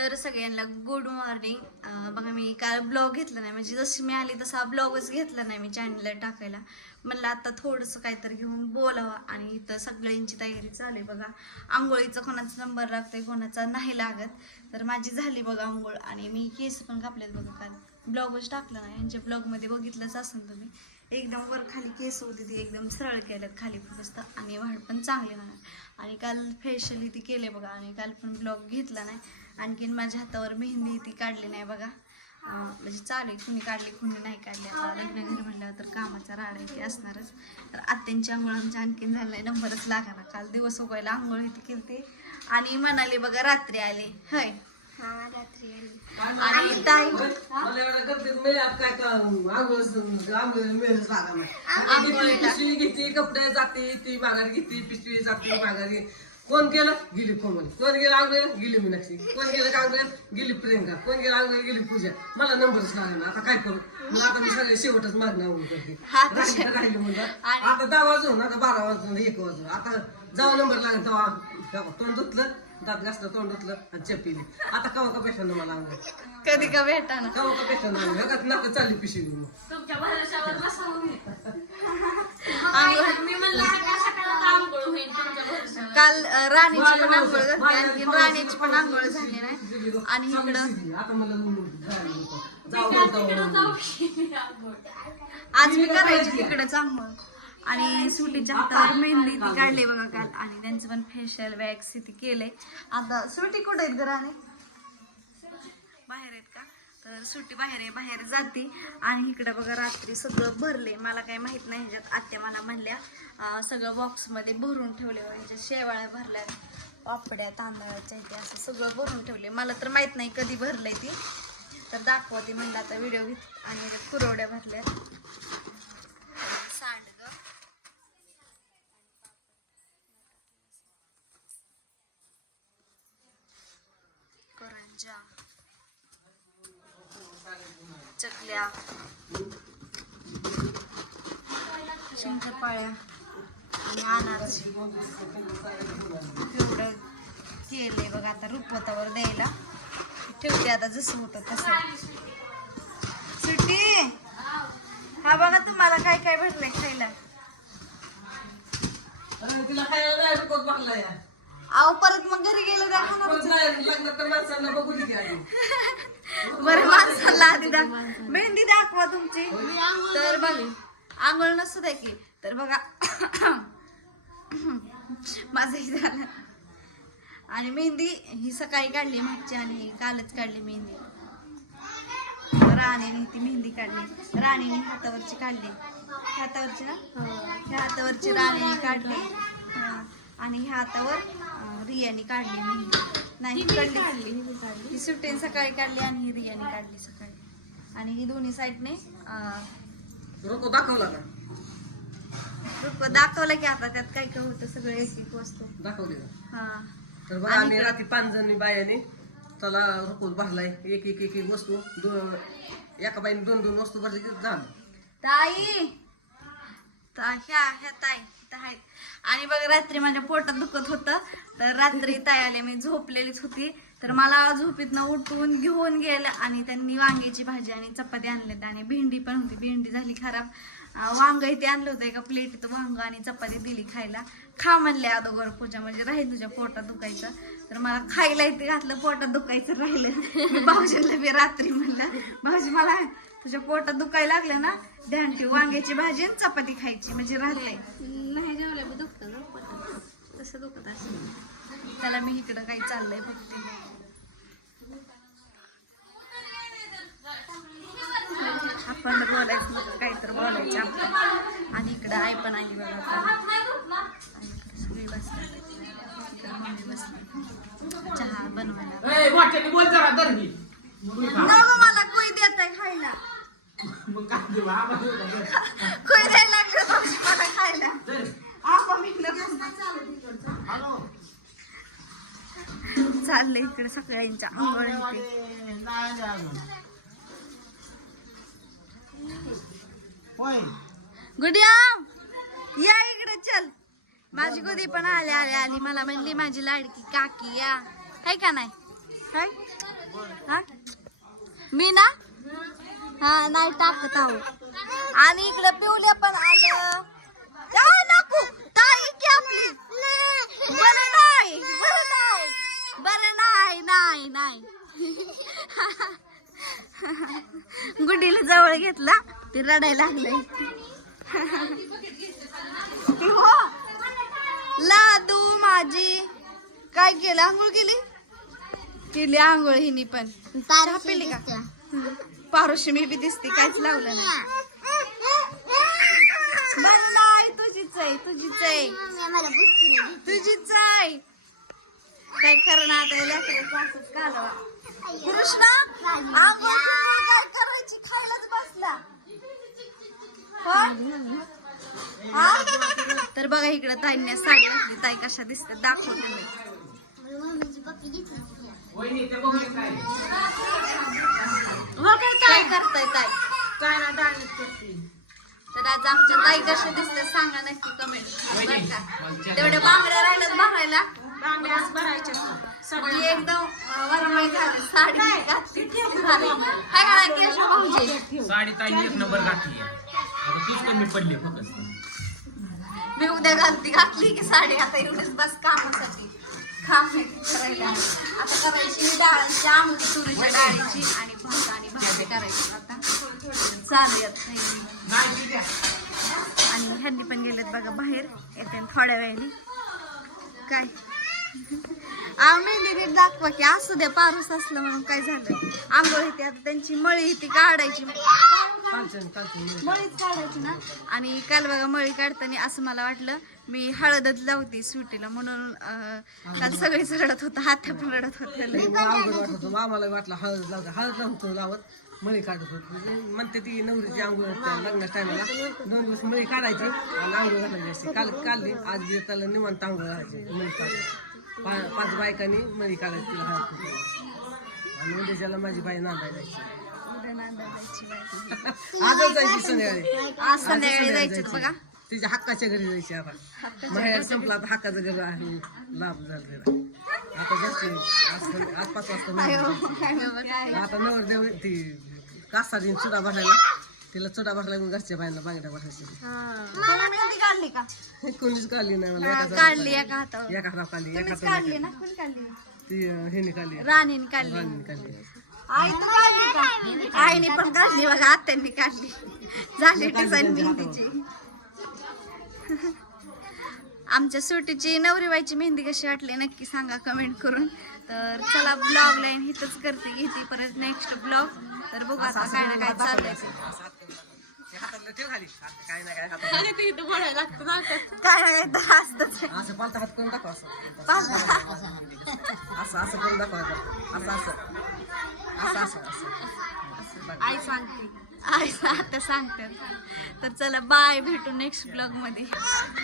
तर सगळ्यांना good morning बघा मी काल ब्लॉग घेतला नाही. म्हणजे जशी मी आली तसा ब्लॉगच घेतला नाही मी चॅनलला टाकायला. म्हणलं आता थोडंसं काहीतरी घेऊन बोलावं. आणि इथं सगळ्यांची तयारी चालू आहे बघा. आंघोळीचा कोणाचा नंबर लागतोय कोणाचा नाही लागत. तर माझी झाली बघा आंघोळ. आणि मी केस पण कापलेत बघा काल. ब्लॉगच टाकला नाही. यांच्या ब्लॉगमध्ये बघितलंच असेल तुम्ही. एकदम वर खाली केस होती ती. एकदम सरळ केल्यात खाली फक्त. आणि वाढ पण चांगली होणार. आणि काल फेशियल ती केले बघा. आणि काल पण ब्लॉग घेतला नाही. आणखीन माझ्या हातावर मेहंदी ती काढली नाही बघा. म्हणजे चालेल कुणी काढली कुणी नाही काढली. आता लग्न घरी म्हणल्यावर तर कामाचा राड आहे ते असणारच. तर आत्यांची आंघोळ आमच्या आणखीन झालं नाही नंबरच लागणार काल दिवस उगवायला आंघोळ ती केलते. आणि म्हणाली बघा रात्री आले. हय. हा रात्री आली. आणि ताई? का घेते कपडे जाते ती माघार घेते पिशवी जाते माघार घे कोण केलं? गेली कोमल. कोण गेलं आंघोळ गेली मीनाक्षी. कोण गेलं आंघोळ गेली प्रियंका. कोण गेलं आंघोळ गेली पूजा. मला नंबरच लागला ना आता काय करू? मग आता मी सगळे शेवटच मागणं आंघोळ करते. हा, राहिलं म्हणलं. आता दहा वाजून आता बारा वाजून एक वाजून. आता जाऊ नंबर लागेल तेव्हा तेव्हा तोंड धुतलं दात घासलं तोंड धुतलं आणि चप्पीली आता कवा का पेशानं मला आंघोळ. कधी का भेटा ना कवा का आंघोळ. एकाच नातं चालली पिशवी मग. तुमच्या भरोशावर बसवून मी आंघोळ मी म्हणलं सकाळ सकाळ आंघोळ होईल तुमच्या भरोशावर काल राणीची पण आंघोळ झाली आणखी राणीची पण आंघोळ झाली नाही आणि इकडं तिकडं तिकडं आज मी करायची तिकडंच आंघोळ. आणि सुटीच्या हातावर मेहंदी ती काढली बघा काल. आणि त्यांचं पण फेशियल वॅक्स ती केलंय. आता सुटी कुठे आहेत का तर सुट्टी बाहेर आहे बाहेर जाते. आणि इकडं बघा रात्री सगळं भरले मला काही माहीत नाही ह्याच्यात आत्या मला म्हणल्या सगळं बॉक्समध्ये भरून ठेवले ह्याच्यात शेवाळ्या भरल्यात पापड्या तांदळाच्या इथे असं सगळं भरून ठेवले मला तर माहीत नाही कधी भरलंय ती. तर दाखवते म्हणलं आता व्हिडिओ घेत आणि पुरवड्या कुरवड्या भरल्या चकल्या शंकरपाळ्या आणि अनारस. एवढं केलंय बघा आता रुपवतावर द्यायला. ठेवते आता जसं होतं तसं. सुट्टी? हा बघा तुम्हाला काय काय भेटलंय खायला. अरे तिला खायला नाही रुपत बघला या. अहो परत मग घरी गेलं माणसांना बघू. बरं माणसाला आधी दाख मेहंदी दाखवा तुमची. तर बघ आंघोळ नसू द्या की. तर बघा माझं हे झालं. आणि मेहंदी ही सकाळी काढली मागची आणि कालच काढली मेहंदी. राणीने ती मेहंदी काढली. राणीने हातावरची काढली. हातावरची ना? ह्या हातावरची राणीने काढली. हा. आणि ह्या हातावर रियाने काढली मेहंदी. नाही काढली. ही सुट्टीने सकाळी काढली आणि ही रियाने काढली सकाळी. आणि ही दोन्ही साईडने रोको दाखवला का? रूप दाखवलं की आता त्यात काय काय होतं सगळं एक एक वस्तू. दाखवली का? हा. तर बघा आम्ही? रात्री पाच जणी बायाने त्याला रुपत भरलाय. एक एक एक एक वस्तू. दोन एका बाईने दोन दोन वस्तू भरली की झालं. ताई! ता- ह्या ह्या ताई. आहेत आणि बघ रात्री माझ्या पोटात दुखत होतं. तर रात्री ताई आले मी झोपलेलीच होती. तर मला झोपीतनं उठून घेऊन गेलं आणि त्यांनी वांग्याची भाजी आणि चपाती आणल्यात आणि भेंडी पण होती. भेंडी झाली खराब. वांग इथे आणलं होतं एका प्लेटीत वांग आणि चपाती दिली खायला. खा म्हणले अगोदर पूजा म्हणजे राहील तुझ्या पोटात दुखायचं. तर मला खायला इथे घातलं पोटात दुखायचं राहिलं. भाऊजीला मी रात्री म्हणलं भाऊजी मला तुझ्या पोटात दुखायला लागलं ना ध्यान ठेव वांग्याची भाजी आणि चपाती खायची म्हणजे राहते नाही जेवल्या मी दुखतं ना तसं दुखत असेल. त्याला मी इकडं काही चाललंय बघते. आपण बोलायचं काहीतरी बोलायचं आपण आणि इकडं आई पण आली बघा. सगळी बसली. मम्मी बसली. चहा बनवायला. मला कोई देत आहे खायला? कोई द्यायला मला खायला. आपण इकडं. चाललंय इकडे सगळ्यांच्या अंघोळ गुडिया या. इकडे चल. माझी गुदी पण आली आली आली. मला म्हणली माझी लाडकी काकी या. है का नाही? काय हा? मी ना? हा नाही टाकत आहो. आणि इकडं पिवल्या पण आलं. नको. ताई की आपली? बरं नाही बरं नाही बरं नाही नाही नाही. गुड्डीला जवळ घेतला ती रडायला लागलंय. हो. लादू माझी. काय केलं? आंघोळ केली? केली आंघोळ हिनी पण. चहा पिली का? पारुशी मी बी दिसते काहीच लावलं नाही. आहे तुझीच आहे तुझीच आहे काय करणार कृष्णा काय करायची? खायलाच बसला? हा? तर बघा इकडं ताईंनी साडी घातली. ताई कशा दिसतात दाखवते मी काय करताय ताई? काय ना तर आज आमच्या ताई कशा दिसतात सांगा नक्की कमेंट तेवढ्या बांगड्या राहिल्यात भरायला. म्हणजे एकदम वरमाई झाली साडी घातली झाली काय काय केशव भाऊजी. साडी ताई एक नंबर घातली आता तूच कमी पडली फक्त. मी उद्या घालती घातली की साडी. आता एवढीच बस कामासाठी. काम नाही करायला. आता करायची डाळीची आमटी तुरीच्या डाळीची आणि भात आणि भाजी करायची. आता. चालूयात आणि ह्यांनी पण गेलेत बघा बाहेर. येते थोड्या वेळाने. काय? मेहंदी नीट दाखवा की. असू द्या पारूस असलं म्हणून काय झालं आंघोळ येते आता. त्यांची मळी येते काढायची. मळीच काढायची ना? आणि काल बघा मळी काढताना असं मला वाटलं मी हळदच लावते सुटीला म्हणून काल सगळीच रडत होतं हात पण रडत होते. होतं. आम्हाला वाटलं हळद लावत. हळद नव्हतं लावत. मळी काढत. होत म्हणजे म्हणते ती नवरीची आंघोळ त्या लग्नाच्या टायमाला दोन दिवस मळी काढायची आणि आंघोळ घालायची असते. काल काढली आज त्याला निवांत आंघोळ घालायची मळी काढायची. पा पाच बायकांनी मळी काढायची तिला. आणि उद्याच्याला माझी बाई नांदाय जायची. आजच जायची संध्याकाळी. जायचं बघा. तिच्या हक्काच्या घरी जायची आता. माहेर संपला आता हक्काचं घर आहे. लाभ झालं आता जास्त आज पाच वाजता नवर जायची. आता नवर देव ती कासा दिन चुडा भरायला तिला चुडा घेऊन घरच्या बायांना बांगड्या मेहंदी काढली का? कोणीच काढली नाही मला. हा, एका काढली एका हातावर. एका हातावर काढली एका तुम्हीच हातावर काढली ना? कोण काढली? ती अं, हेने काढली. राणीने काढली. राणीने काढली. आई तर काढली का? आईने पण काढली बघा आत्यांनी काढली. झाली डिझाईन मेहंदीची. आमच्या सुटीची नवरीबाईची मेहंदी कशी वाटली नक्की सांगा कमेंट करून. तर चला ब्लॉग लाईन हिथंच करते घेते परत नेक्स्ट ब्लॉग तर बघू आता काय ना काय चाललंय ते. हातातलं ठेव खाली आता काय नाही काय हातात काय ना काय तर असतच असं पालता हात करून दाखव असं. पाच- असं असं करून दाखव आता. असं असं. असं असं असं. बघ. आई सांगते. आई आता सांगते. तर चला बाय भेटू नेक्स्ट ब्लॉगमध्ये.